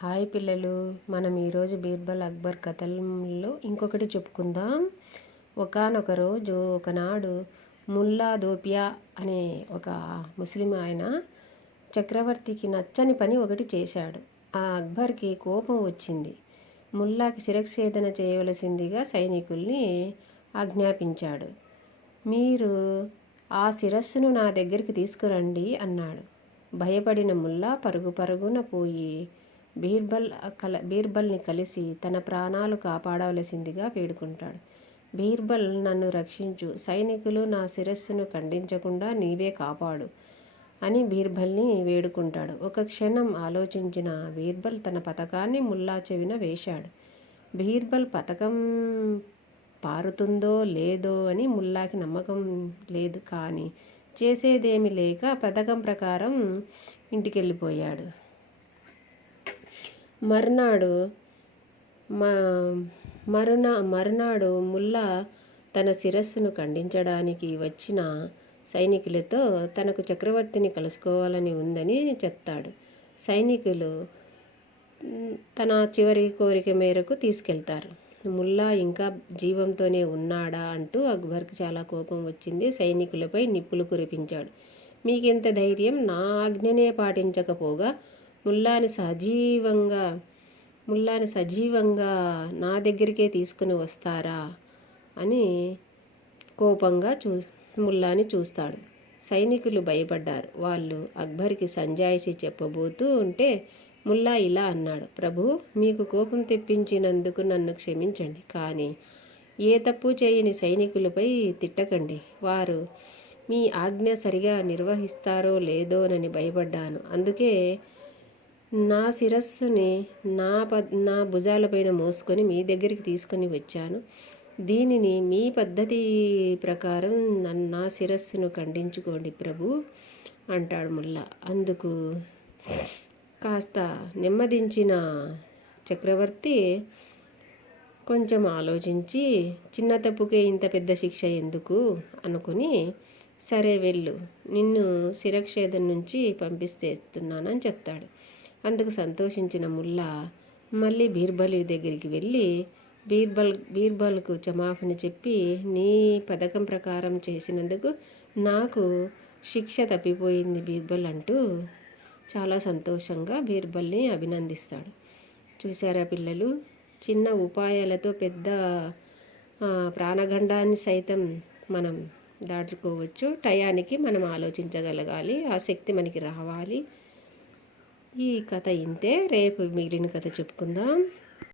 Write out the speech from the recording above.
Hi పిల్లలు, మనం ఈరోజు బీర్బల్ అక్బర్ కథల్లో ఇంకొకటి చెప్పుకుందాం. ఒకానొక రోజు ఒకనాడు ముల్లా దోపియా అనే ఒక ముస్లిం ఆయన చక్రవర్తికి నచ్చని పని ఒకటి చేశాడు. ఆ అక్బర్కి కోపం వచ్చింది. ముల్లాకి శిరచ్ఛేదన చేయవలసిందిగా సైనికుల్ని ఆజ్ఞాపించాడు. మీరు ఆ శిరస్సును నా దగ్గరికి తీసుకురండి అన్నాడు. భయపడిన ముల్లా పరుగు పరుగున పోయి బీర్బల్ని కలిసి తన ప్రాణాలు కాపాడవలసిందిగా వేడుకుంటాడు. బీర్బల్, నన్ను రక్షించు, సైనికులు నా శిరస్సును ఖండించకుండా నీవే కాపాడు అని బీర్బల్ని వేడుకుంటాడు. ఒక క్షణం ఆలోచించిన బీర్బల్ తన పథకాన్ని ముల్లా చెవిన వేశాడు. బీర్బల్ పథకం పారుతుందో లేదో అని ముల్లాకి నమ్మకం లేదు. కానీ చేసేదేమీ లేక పథకం ప్రకారం ఇంటికెళ్ళిపోయాడు. మరునాడు ముల్లా తన శిరస్సును ఖండించడానికి వచ్చిన సైనికులతో తనకు చక్రవర్తిని కలుసుకోవాలని ఉందని చెప్తాడు. సైనికులు తన చివరి కోరిక మేరకు తీసుకెళ్తారు. ముల్లా ఇంకా జీవంతోనే ఉన్నాడా అంటూ అక్బర్కి చాలా కోపం వచ్చింది. సైనికులపై నిప్పులు కురిపించాడు. మీకెంత ధైర్యం, నా ఆజ్ఞనే పాటించకపోగా ముల్లాని సజీవంగా నా దగ్గరికే తీసుకుని వస్తారా అని కోపంగా ముల్లాని చూస్తాడు. సైనికులు భయపడ్డారు. వాళ్ళు అక్బర్కి సంజాయిషి చెప్పబోతూ ఉంటే ముల్లా ఇలా అన్నాడు. ప్రభు, మీకు కోపం తెప్పించినందుకు నన్ను క్షమించండి. కానీ ఏ తప్పు చేయని సైనికులపై తిట్టకండి. వారు మీ ఆజ్ఞ సరిగా నిర్వహిస్తారో లేదోనని భయపడ్డాను. అందుకే నా శిరస్సుని నా భుజాలపైన మోసుకొని మీ దగ్గరికి తీసుకొని వచ్చాను. దీనిని మీ పద్ధతి ప్రకారం నా శిరస్సును ఖండించుకోండి ప్రభు అంటాడు ముల్లా. అందుకు కాస్త నెమ్మదించిన చక్రవర్తి కొంచెం ఆలోచించి, చిన్న తప్పుకే ఇంత పెద్ద శిక్ష ఎందుకు అనుకుని, సరే వెళ్ళు, నిన్ను శిరచ్ఛేదం నుంచి పంపిస్తేస్తున్నానని చెప్తాడు. అందుకు సంతోషించిన ముల్లా మళ్ళీ బీర్బల్ దగ్గరికి వెళ్ళి బీర్బల్కు క్షమాపణ చెప్పి, నీ పథకం ప్రకారం చేసినందుకు నాకు శిక్ష తప్పిపోయింది బీర్బల్ అంటూ చాలా సంతోషంగా బీర్బల్ని అభినందిస్తాడు. చూసారా పిల్లలు, చిన్న ఉపాయాలతో పెద్ద ప్రాణగండాన్ని సైతం మనం దాచుకోవచ్చు. టయానికి మనం ఆలోచించగలగాలి, ఆ శక్తి మనకి రావాలి. ఈ కథ ఇంతే. రేపు మిగిలిన కథ చెప్పుకుందాం.